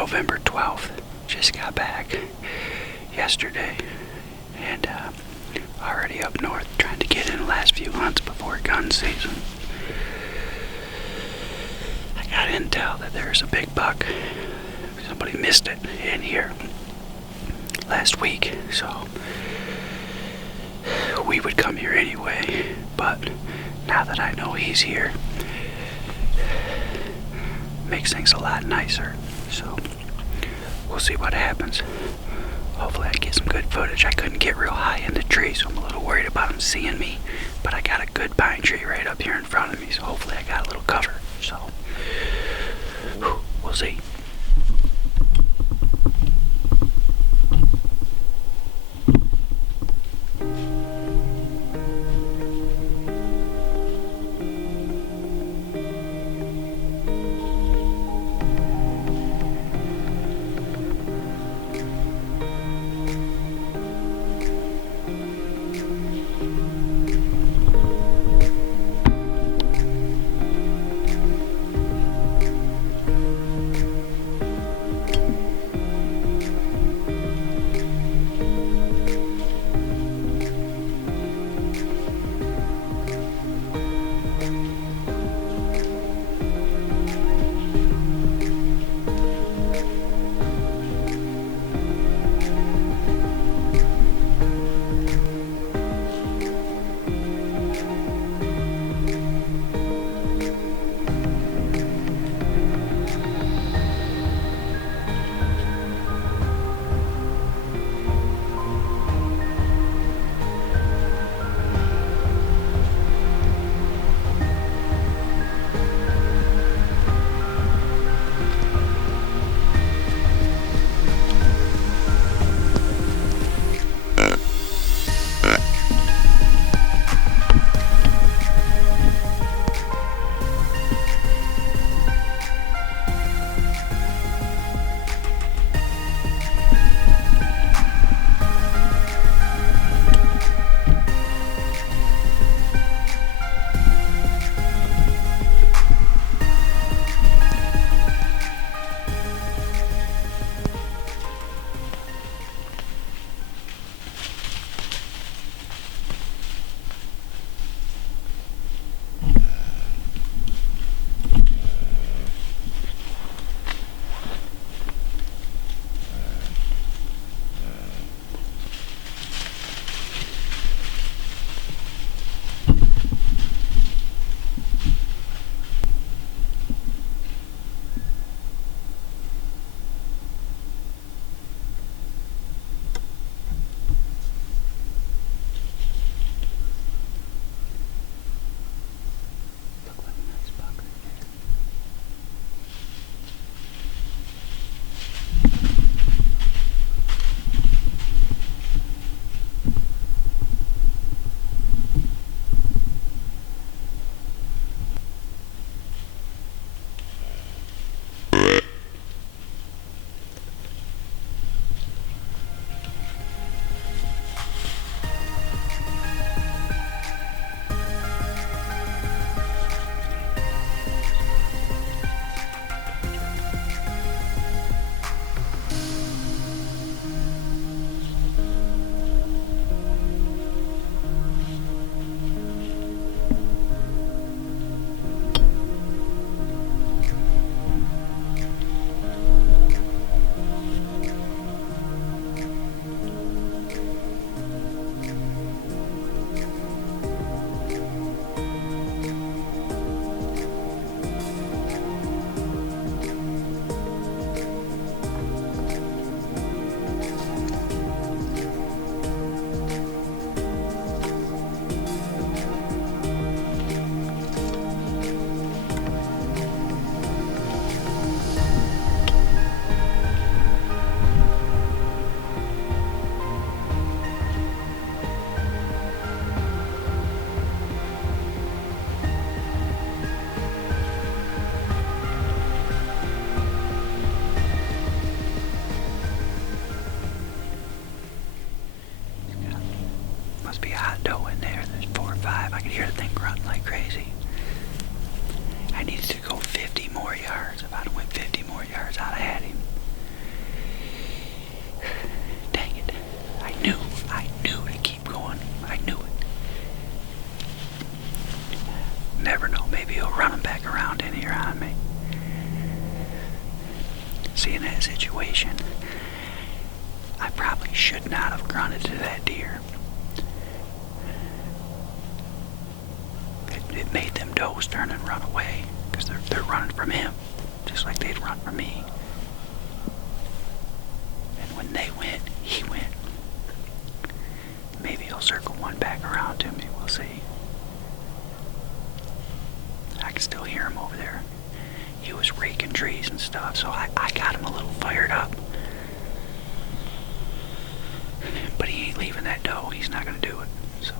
November 12th. Just got back yesterday, and already up north trying to get in the last few hunts before gun season. I got intel that there's a big buck. Somebody missed it in here last week, so we would come here anyway, but now that I know he's here, makes things a lot nicer. So we'll see what happens. Hopefully I get some good footage. I couldn't get real high in the tree, so I'm a little worried about him seeing me, but I got a good pine tree right up here in front of me, so hopefully I got a little cover. So we'll see. Must be a hot doe in there. There's 4 or 5. I can hear the thing grunting like crazy. I needed to go 50 more yards. If I'd have went 50 more yards, I'd have had him. around in here on me. See, in that situation, I probably should not have grunted to that deer. It made them does turn and run away, because they're running from him, just like they'd run from me. And when they went, he went. Maybe he'll circle one back around to me, we'll see. I can still hear him over there. He was raking trees and stuff, so I got him a little fired up. But he ain't leaving that doe. He's not going to do it. So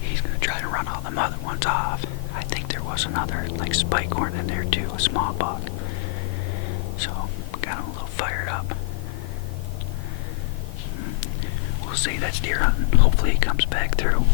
he's going to try to run all them other ones off. I think there was another like spike horn in there too, a small buck. So got him a little fired up. We'll see. That's deer hunting. Hopefully he comes back through.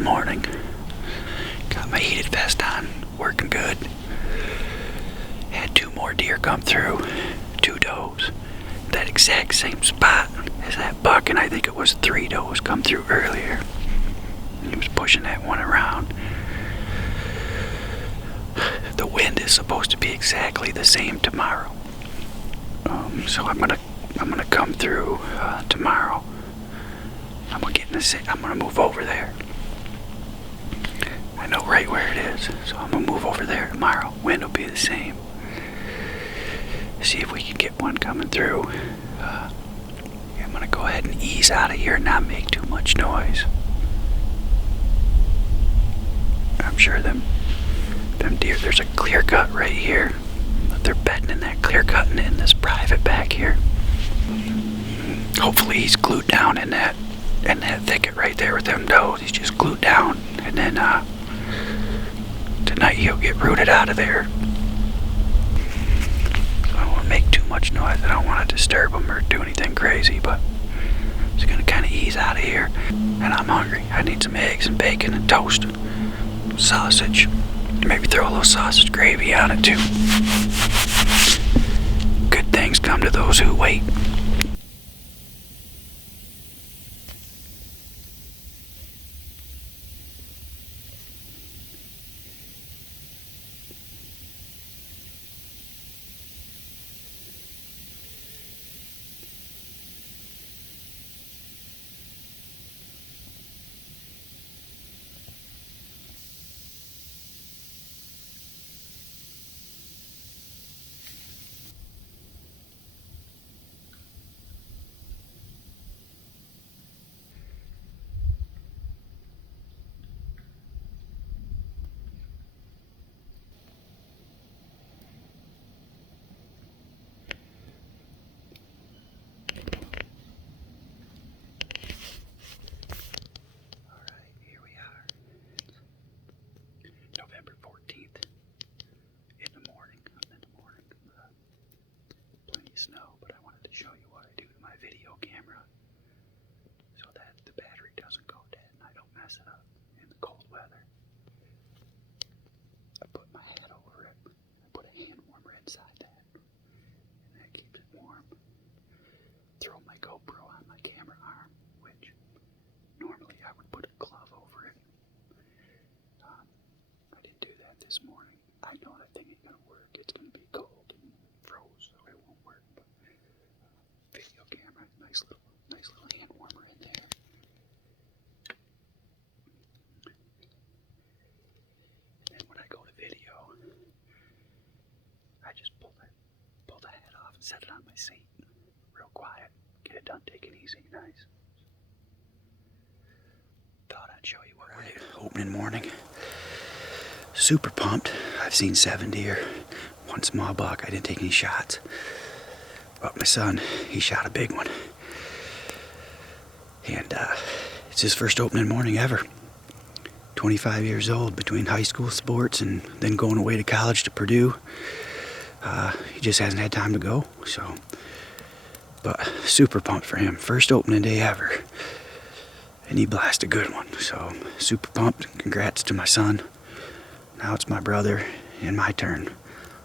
Morning. Got my heated vest on, working good. Had 2 more deer come through, 2 does. That exact same spot as that buck, and I think it was 3 does come through earlier. He was pushing that one around. The wind is supposed to be exactly the same tomorrow. So I'm gonna come through tomorrow. I'm gonna move over there. I know right where it is, so I'm gonna move over there tomorrow. Wind will be the same. See if we can get one coming through. I'm gonna go ahead and ease out of here and not make too much noise. I'm sure them deer, there's a clear cut right here. They're bedding in that clear cut and in this private back here. Hopefully he's glued down in that thicket right there with them does. He's just glued down, and then tonight he'll get rooted out of there. I don't want to make too much noise. I don't want to disturb him or do anything crazy, but I'm just gonna kind of ease out of here. And I'm hungry. I need some eggs and bacon and toast, sausage. Maybe throw a little sausage gravy on it too. Good things come to those who wait. November 14th in the morning. Plenty of snow, but I wanted to show you what I do to my video camera so that the battery doesn't go dead and I don't mess it up in the cold weather. I put my hat over it. I put a hand warmer inside that, and that keeps it warm. Throw my GoPro on my camera arm, which normally I would put a glove over it. I didn't do that this morning. I know that thing ain't gonna work. It's gonna be cold and froze, so it won't work. But video camera, nice little hand warmer in there. And then when I go to video, I just pull the hat off and set it on my seat, real quiet. Get it done, take it easy, nice. Thought I'd show you what we're doing. opening morning. Super pumped. I've seen 7 deer, 1 small buck. I didn't take any shots. But my son, he shot a big one. And it's his first opening morning ever. 25 years old, between high school sports and then going away to college to Purdue. He just hasn't had time to go, so. But super pumped for him. First opening day ever. And he blasted a good one, so super pumped. Congrats to my son. Now it's my brother and my turn.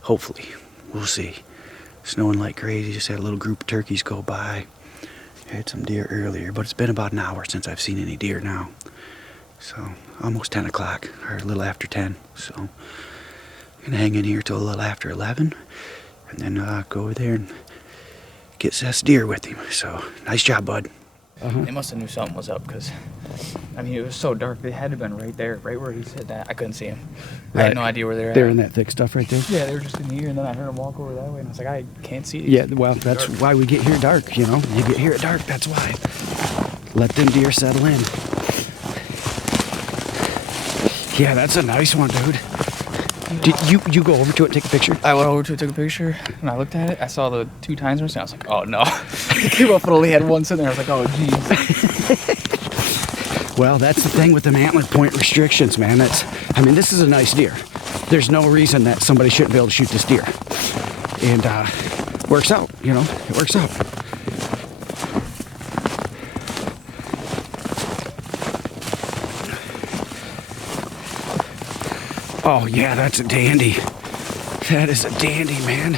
Hopefully. We'll see. Snowing like crazy. Just had a little group of turkeys go by. Had some deer earlier, but it's been about an hour since I've seen any deer now. So almost 10 o'clock, or a little after 10. So I'm gonna hang in here till a little after 11, and then go over there and get Seth's deer with him. So nice job, bud. They must have knew something was up, because, I mean, it was so dark. They had to have been right there, right where he said that. I couldn't see him. I had no idea where they were at. They're in that thick stuff right there? Yeah, they were just in here, and then I heard them walk over that way, and I was like, I can't see these. Yeah, well, that's why we get here dark, you know? You get here at dark, that's why. Let them deer settle in. Yeah, that's a nice one, dude. Did you go over to it and take a picture? I went over to it, took a picture, and I looked at it. I saw the 2 times missing. I was like, oh, no. It came up and only had 1 sitting there. I was like, oh, geez. Well, that's the thing with them antler point restrictions, man. I mean, this is a nice deer. There's no reason that somebody shouldn't be able to shoot this deer. And works out, you know, it works out. Oh yeah, that's a dandy. That is a dandy, man.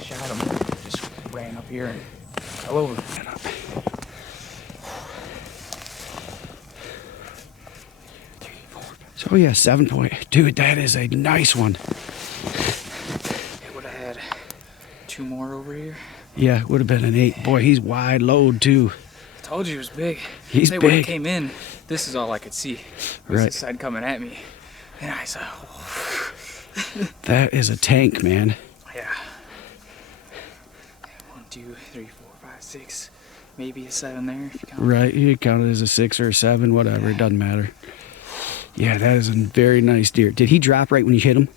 Shot him. Just ran up here and fell over. So yeah, 7 point. Dude, that is a nice one. It would have had 2 more over here. Yeah, it would have been an 8. Boy, he's wide load too. I told you he was big. He's When big. it came in, this is all I could see. Right. This side coming at me. And I said, oh. That is a tank, man. Yeah. 1, 2, 3, 4, 5, 6. Maybe a 7 there if you count. Right, you count it as a 6 or a 7, whatever, it doesn't matter. Yeah, that is a very nice deer. Did he drop right when you hit him?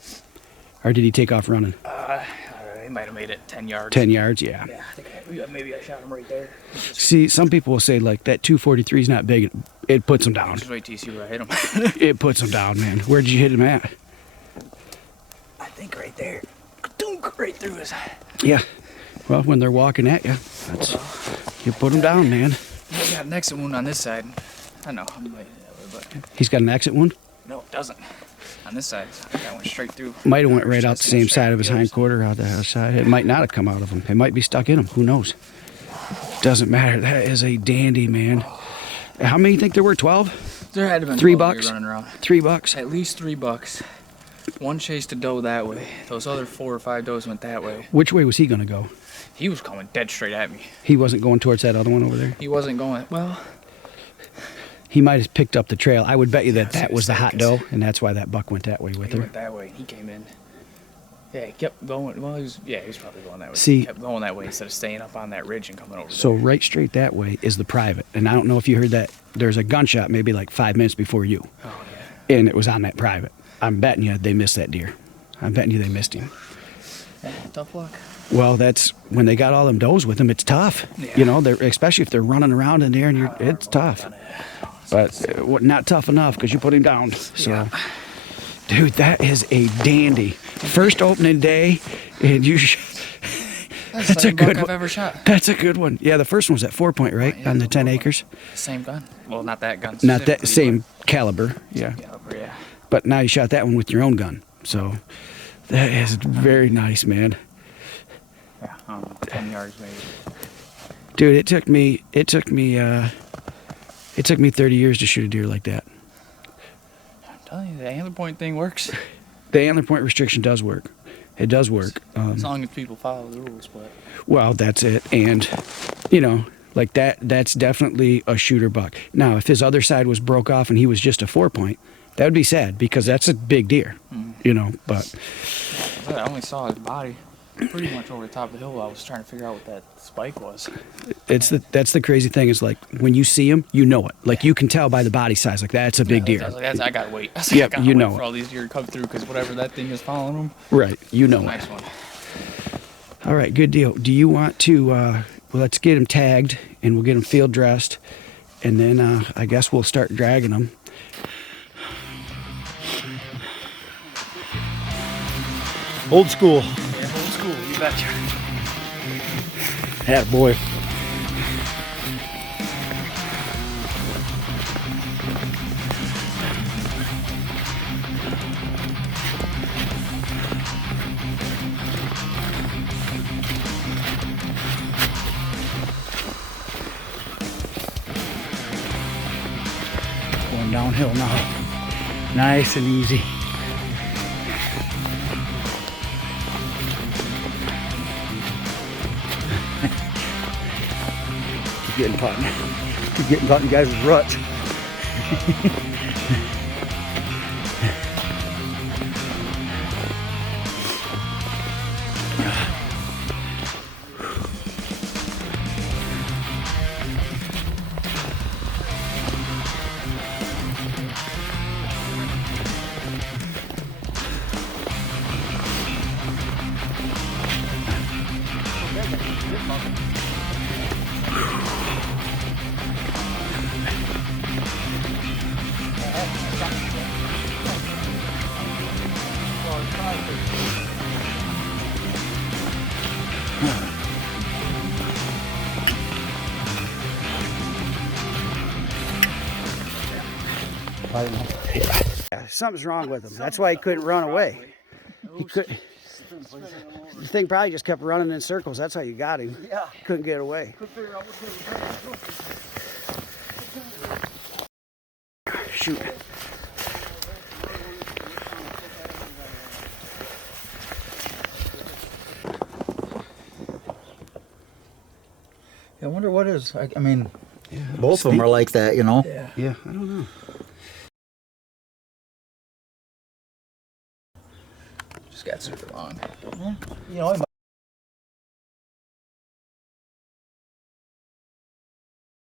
Or did he take off running? They might have made it 10 yards. 10 yards, yeah. Yeah, I think maybe I shot him right there. See, some people will say, like, that 243 is not big. It puts him down. Just wait till you see where I hit him. It puts him down, man. Where did you hit him at? I think right there. Dunk right through his head. Yeah. Well, when they're walking at you, you put them down, man. I got an exit wound on this side. I know, I'm like that way, but He's got an exit wound? no, it doesn't. On this side, I went straight through. Might have went right out the same side of his hind quarter, out the other side. It might not have come out of him. It might be stuck in him. Who knows? Doesn't matter. That is a dandy, man. How many you think there were? 12? There had to have been $3 12 deer running around. $3? At least $3. One chased a doe that way. Those other 4 or 5 does went that way. Which way was he going to go? He was coming dead straight at me. He wasn't going towards that other one over there? He wasn't going, well, He might have picked up the trail. I would bet you that Yeah, that was the hot because- doe, and that's why that buck went that way with he her. went that way. He came in. Yeah, he kept going. Well, he was probably going that way. See- He kept going that way instead of staying up on that ridge and coming over So there. right straight that way is the private. And I don't know if you heard that. There's a gunshot maybe like 5 minutes before you. Oh, yeah. And it was on that private. I'm betting you they missed that deer. I'm betting you they missed him. Yeah, tough luck. Well, that's when they got all them does with them. It's tough, Yeah. you know. They're especially if they're running around in there, and it's tough. But not tough enough because you put him down. So, Yeah. dude, that is a dandy. First opening day, and you. That's, That's the a same buck good I've one. ever shot. That's a good one. Yeah, the first one was at 4 point, right, Yeah, on the the 10 4 acres. Same gun. Well, not that gun. Not that specifically, same caliber. Yeah. but- Yeah. But now you shot that one with your own gun. So that is very nice, man. Yeah, 10 yards maybe. Dude, it took me 30 years to shoot a deer like that. I'm telling you, the antler point thing works. The antler point restriction does work. It does work. As long as people follow the rules, but Well, that's it. And, you know, like that's definitely a shooter buck. Now, if his other side was broke off and he was just a 4 point, that would be sad because that's a big deer, you know, but I only saw his body. pretty much over the top of the hill. I was trying to figure out what that spike was. That's the crazy thing is like when you see them, you know it. Like you can tell by the body size. Like that's a big I deer. was like, I gotta wait. I was Yep, I gotta you wait know for it. all these deer to come through because whatever that thing is following them. Right. You know it. Nice one. All right. Good deal. Do you want to? Well, let's get them tagged and we'll get them field dressed, and then I guess we'll start dragging them. Old school. Yeah, old school. You betcha. Attaboy. Going downhill now. Nice and easy. Keep getting caught. Keep getting caught in you guys' rut. Yeah, something's wrong with him. That's why he couldn't run away. He could. The thing probably just kept running in circles. That's how you got him. Yeah. Couldn't get away. Shoot. I wonder what is. I mean, both of them are like that, you know. Yeah. Yeah, I don't know. Just got super long. You know,